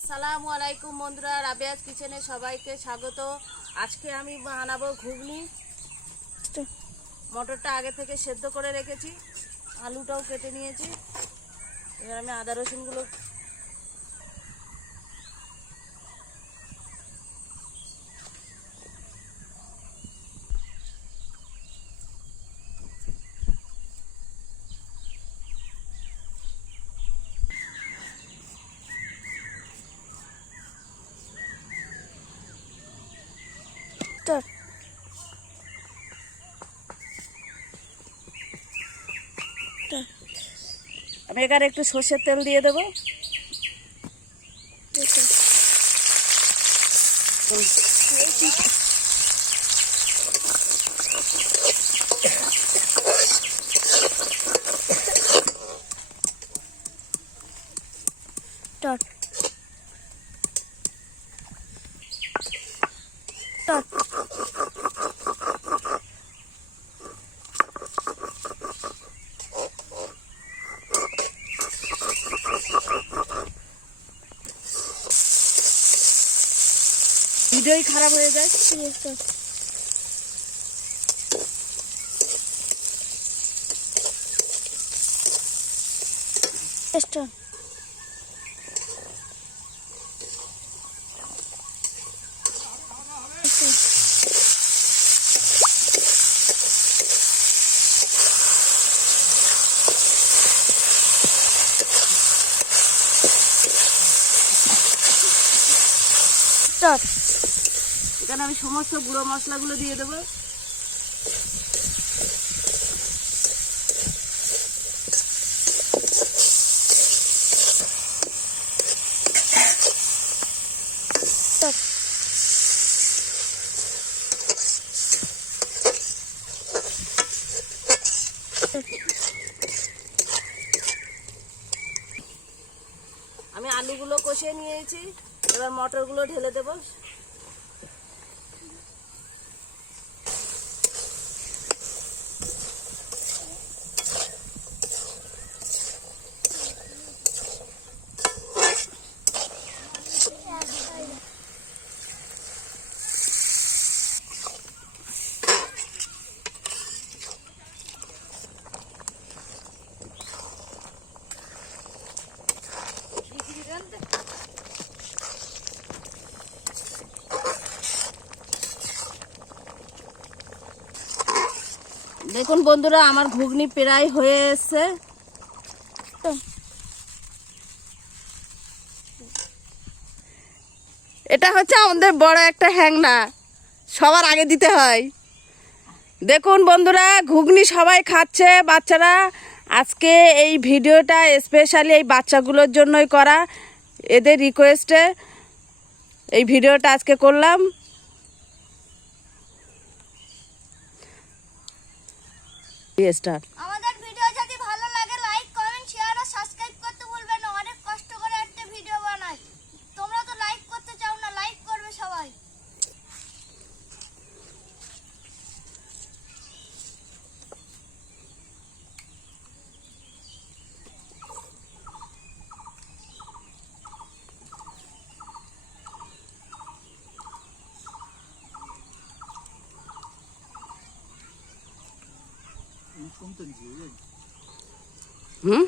আসসালামু আলাইকুম বন্ধুরা, রাবেয়াজ কিচেনে সবাইকে স্বাগত। আজকে আমি বানাবো ঘুগনি। মটরটা আগে থেকে সেদ্ধ করে রেখেছি, আলুটাও কেটে নিয়েছি। এবার আমি আদা রসুনগুলো আমি এখানে একটু সর্ষের তেল দিয়ে দেবো। ভিডিওই খারাপ হয়ে যায়। এখানে আমি সমস্ত গুঁড়ো মশলাগুলো দিয়ে দেবো। আমি আলুগুলো কষিয়ে নিয়েছি, এবার মটরগুলো ঢেলে দেবো। দেখুন বন্ধুরা, আমার ঘুগনি প্রায় হয়ে এসছে। এটা হচ্ছে আমাদের বড় একটা হ্যাংনা, সবার আগে দিতে হয়। দেখুন বন্ধুরা, ঘুগনি সবাই খাচ্ছে, বাচ্চারা। আজকে এই ভিডিওটা স্পেশালি এই বাচ্চাগুলোর জন্যই করা, এদের রিকোয়েস্টে এই ভিডিওটা আজকে করলাম। স্টার আমাদের ভিডিও যদি ভালো লাগে লাইক কমেন্ট শেয়ার আর সাবস্ক্রাইব করতে ভুলবেন না। অনেক কষ্ট করে একটা ভিডিও বানাই, তোমরা তো লাইক করতে চাও না, লাইক করবে সবাই। হুম